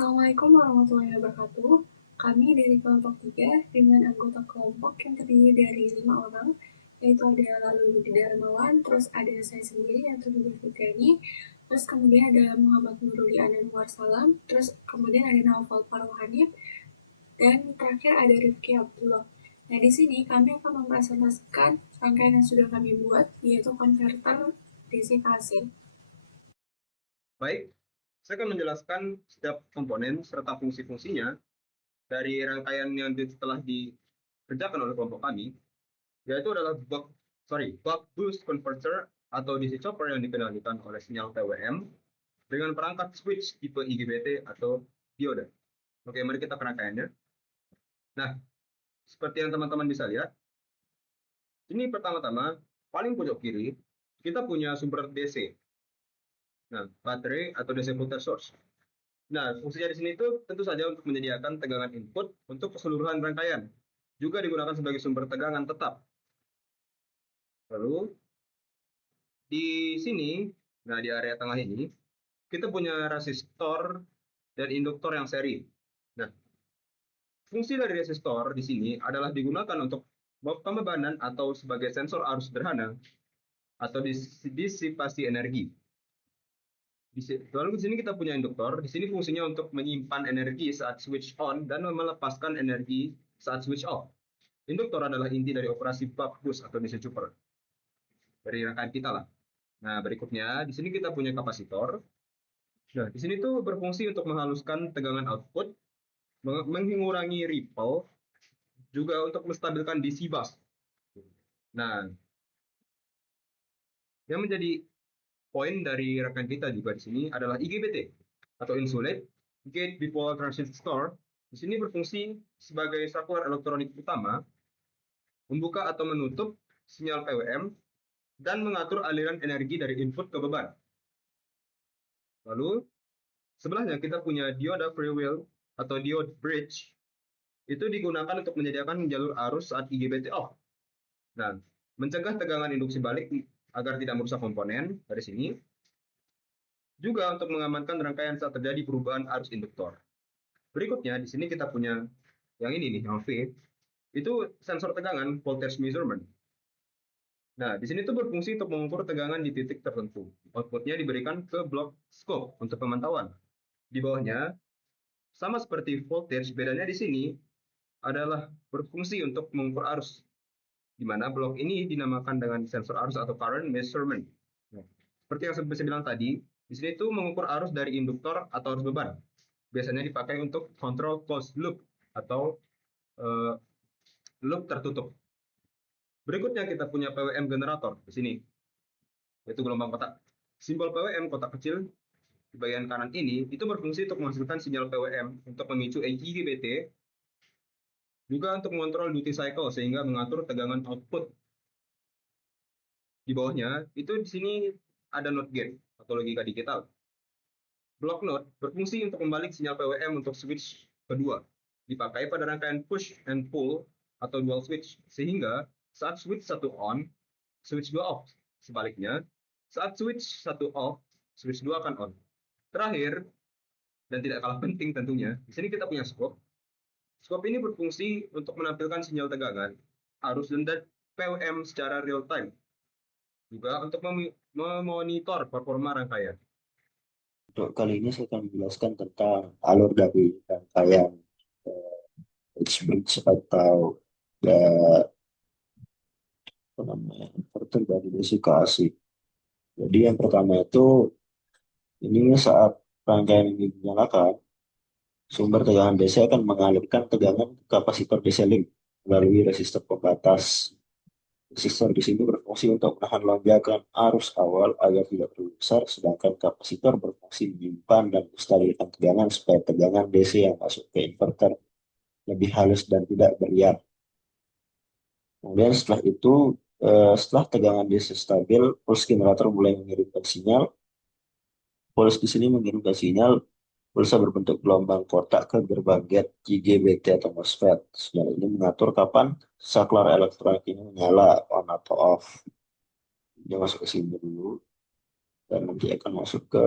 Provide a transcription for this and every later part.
Assalamualaikum warahmatullahi wabarakatuh. Kami dari kelompok 3 dengan anggota kelompok yang terdiri dari 5 orang, yaitu ada Lalu Yudi Darmawan, terus ada saya sendiri yaitu Dudi Fitriani, terus kemudian ada Muhammad Nuruli Anwar Salam, terus kemudian ada Naufal Farwahanif, dan terakhir ada Rifki Abdullah. Nah, di sini kami akan mempresentasikan rangkaian yang sudah kami buat, yaitu konverter DC ke AC. Baik, saya akan menjelaskan setiap komponen serta fungsi-fungsinya dari rangkaian yang telah dikerjakan oleh kelompok kami, yaitu adalah buck boost converter atau DC chopper yang dikendalikan oleh sinyal PWM dengan perangkat switch tipe IGBT atau dioda. Oke, mari kita ke rangkaiannya. Nah, seperti yang teman-teman bisa lihat, ini pertama-tama paling pojok kiri kita punya sumber DC. Nah, baterai atau DC voltage source. Nah, fungsinya di sini itu tentu saja untuk menyediakan tegangan input untuk keseluruhan rangkaian. Juga digunakan sebagai sumber tegangan tetap. Lalu, di sini, nah di area tengah ini, kita punya resistor dan induktor yang seri. Nah, fungsi dari resistor di sini adalah digunakan untuk pembebanan atau sebagai sensor arus sederhana atau disipasi energi. Lalu di sini kita punya induktor. Di sini fungsinya untuk menyimpan energi saat switch on dan melepaskan energi saat switch off. Induktor adalah inti dari operasi buck boost atau DC chopper dari rangkaian kita lah. Nah, berikutnya di sini kita punya kapasitor. Nah, di sini tuh berfungsi untuk menghaluskan tegangan output, mengurangi ripple, juga untuk menstabilkan DC bus. Nah, yang menjadi poin dari rangkaian kita juga di sini adalah IGBT atau Insulate Gate Bipolar Transistor. Di sini berfungsi sebagai saklar elektronik utama, membuka atau menutup sinyal PWM dan mengatur aliran energi dari input ke beban. Lalu sebelahnya kita punya dioda free wheel atau diode bridge. Itu digunakan untuk menyediakan jalur arus saat IGBT off. Nah, mencegah tegangan induksi balik agar tidak merusak komponen dari sini. Juga untuk mengamankan rangkaian saat terjadi perubahan arus induktor. Berikutnya di sini kita punya yang ini nih, yang V. Itu sensor tegangan voltage measurement. Nah, di sini tuh berfungsi untuk mengukur tegangan di titik tertentu. Outputnya diberikan ke blok scope untuk pemantauan. Di bawahnya, sama seperti voltage, bedanya di sini adalah berfungsi untuk mengukur arus, di mana blok ini dinamakan dengan sensor arus atau current measurement. Nah, seperti yang saya bilang tadi, di sini itu mengukur arus dari induktor atau arus beban. Biasanya dipakai untuk kontrol closed loop atau loop tertutup. Berikutnya kita punya PWM generator di sini, yaitu gelombang kotak. Simbol PWM kotak kecil di bagian kanan ini itu berfungsi untuk menghasilkan sinyal PWM untuk memicu IGBT, juga untuk mengontrol duty cycle sehingga mengatur tegangan output. Di bawahnya itu di sini ada NOT gate atau logika digital. Block NOT berfungsi untuk membalik sinyal PWM untuk switch kedua. Dipakai pada rangkaian push and pull atau dual switch, sehingga saat switch satu on, switch 2 off. Sebaliknya, saat switch satu off, switch 2 akan on. Terakhir, dan tidak kalah penting tentunya, di sini kita punya scope. Scope ini berfungsi untuk menampilkan sinyal tegangan, arus, dan PWM secara real time. Juga untuk memonitor performa rangkaian. Untuk kali ini saya akan menjelaskan tentang alur dari rangkaian bridge atau inverter dari DC ke AC. Jadi yang pertama itu, ini saat rangkaian ini dinyalakan, sumber tegangan DC akan mengalirkan tegangan ke kapasitor DC link melalui resistor pembatas. Resistor di sini berfungsi untuk menahan lonjakan arus awal agar tidak terlalu besar, sedangkan kapasitor berfungsi menyimpan dan menstabilkan tegangan supaya tegangan DC yang masuk ke inverter lebih halus dan tidak berliar. Kemudian setelah itu, setelah tegangan DC stabil, pulse generator mulai mengirimkan sinyal. Pulse di sini mengirimkan sinyal pulsa berbentuk gelombang kotak ke gerbang gate IGBT atau MOSFET. Sinyal ini mengatur kapan saklar elektronik ini menyala, on atau off. Dia masuk ke sini dulu, dan nanti akan masuk ke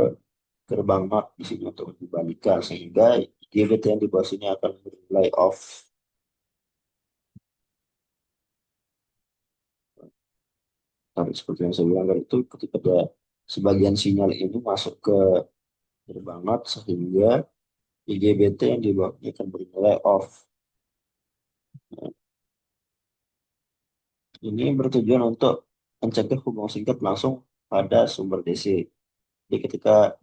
gerbang not di sini untuk dibalikan, sehingga IGBT yang di bawah sini akan bernilai off. Tapi seperti yang saya bilang tadi itu, ketika ada sebagian sinyal ini masuk ke gerbang not, sehingga IGBT yang di bawahnya akan bernilai off. Ini bertujuan untuk mencegah hubungan singkat langsung pada sumber DC. Jadi ketika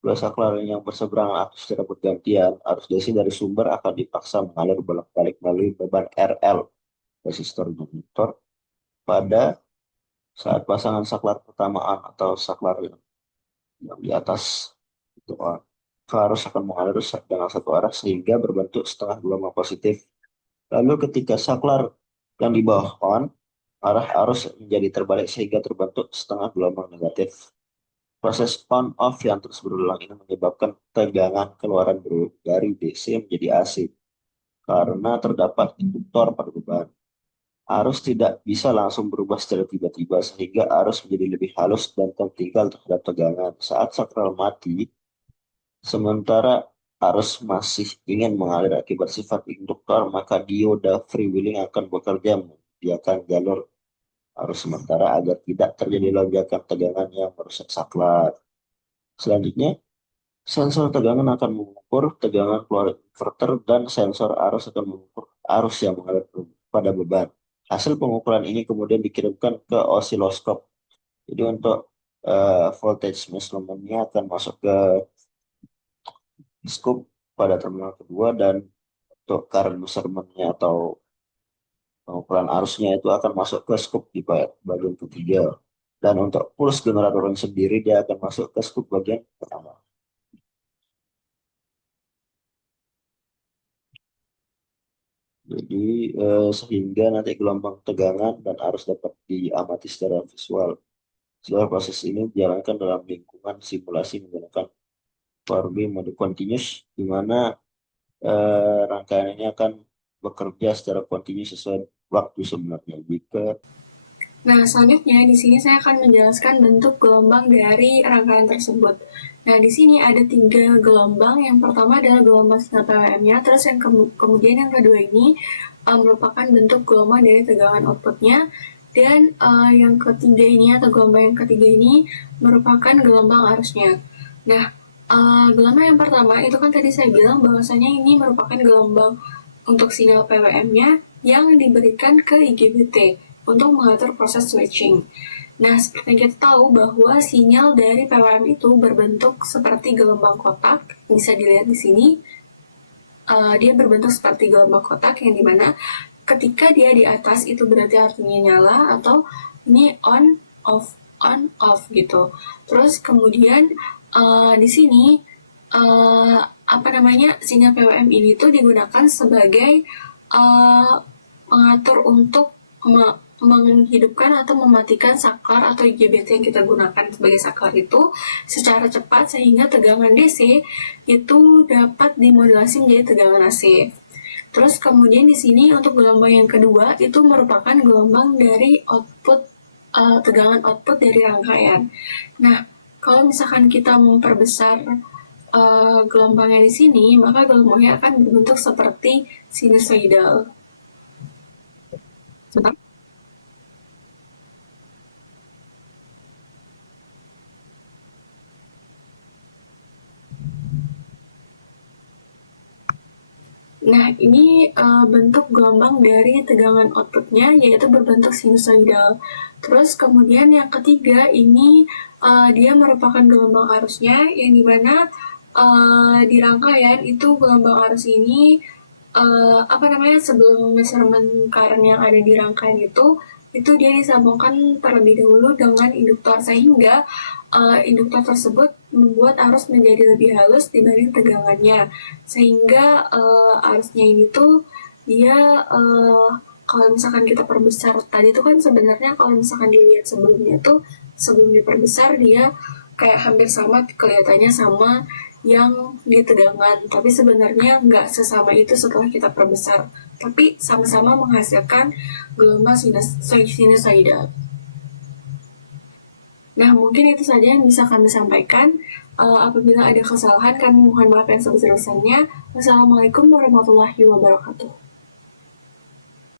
dua saklar yang berseberangan arus secara bergantian, arus DC dari sumber akan dipaksa mengalir bolak-balik melalui beban RL, resistor dan motor, pada saat pasangan saklar pertamaan atau saklar yang di atas itu arus akan mengalir dengan satu arah sehingga berbentuk setengah gelombang positif. Lalu ketika saklar yang di bawah on, arah arus menjadi terbalik sehingga terbentuk setengah gelombang negatif. Proses on-off yang terus berulang ini menyebabkan tegangan keluaran dari DC menjadi AC karena terdapat induktor pada beban. Arus tidak bisa langsung berubah secara tiba-tiba sehingga arus menjadi lebih halus dan tertinggal terhadap tegangan. Saat sakral mati, sementara arus masih ingin mengalir akibat sifat induktor, maka dioda freewheeling akan bekerja menyediakan jalur arus sementara agar tidak terjadi lonjakan tegangan yang merusak saklar. Selanjutnya, sensor tegangan akan mengukur tegangan keluar inverter dan sensor arus akan mengukur arus yang mengalir pada beban. Hasil pengukuran ini kemudian dikirimkan ke osiloskop. Jadi untuk voltage measurement-nya akan masuk ke scope pada terminal kedua, dan untuk current measurement-nya atau pengukuran arusnya itu akan masuk ke scope di bagian ketiga. Dan untuk pulse generatornya sendiri dia akan masuk ke scope bagian pertama. Jadi sehingga nanti gelombang tegangan dan arus dapat diamati secara visual. Seluruh proses ini dijalankan dalam lingkungan simulasi menggunakan Faraday mode continuous, di mana rangkaian ini akan bekerja secara continuous sesuai waktu sebenarnya. Nah, selanjutnya di sini saya akan menjelaskan bentuk gelombang dari rangkaian tersebut. Nah, di sini ada 3 gelombang. Yang pertama adalah gelombang sinyal PWM-nya, terus yang kemudian yang kedua ini merupakan bentuk gelombang dari tegangan outputnya, dan yang ketiga ini atau gelombang yang ketiga ini merupakan gelombang arusnya. Nah, gelombang yang pertama itu kan tadi saya bilang bahwasanya ini merupakan gelombang untuk sinyal PWM-nya yang diberikan ke IGBT untuk mengatur proses switching. Nah, seperti yang kita tahu bahwa sinyal dari PWM itu berbentuk seperti gelombang kotak, bisa dilihat di sini. Dia berbentuk seperti gelombang kotak yang dimana ketika dia di atas itu berarti artinya nyala, atau ini on off gitu. Terus kemudian di sini sinyal PWM ini tuh digunakan sebagai pengatur untuk menghidupkan atau mematikan saklar atau IGBT yang kita gunakan sebagai saklar itu secara cepat sehingga tegangan DC itu dapat dimodulasi menjadi tegangan AC. Terus kemudian di sini untuk gelombang yang kedua itu merupakan gelombang dari output tegangan output dari rangkaian. Nah, kalau misalkan kita memperbesar gelombangnya di sini, maka gelombangnya akan berbentuk seperti sinusoidal. Sebentar. Nah, ini bentuk gelombang dari tegangan outputnya, yaitu berbentuk sinusoidal. Terus kemudian yang ketiga ini dia merupakan gelombang arusnya, yang dimana di rangkaian itu gelombang arus ini sebelum measurement current yang ada di rangkaian itu dia disambungkan terlebih dahulu dengan induktor, sehingga induktor tersebut membuat arus menjadi lebih halus dibanding tegangannya, sehingga arusnya ini tuh dia kalau misalkan kita perbesar tadi itu kan sebenarnya kalau misalkan dilihat sebelumnya tuh sebelum diperbesar dia kayak hampir sama kelihatannya sama yang di tegangan, tapi sebenarnya nggak sesama itu setelah kita perbesar, tapi sama-sama menghasilkan gelombang sinusoidal. Nah, mungkin itu saja yang bisa kami sampaikan. Apabila ada kesalahan, kami mohon maaf yang sebesar-besarnya. Wassalamualaikum warahmatullahi wabarakatuh.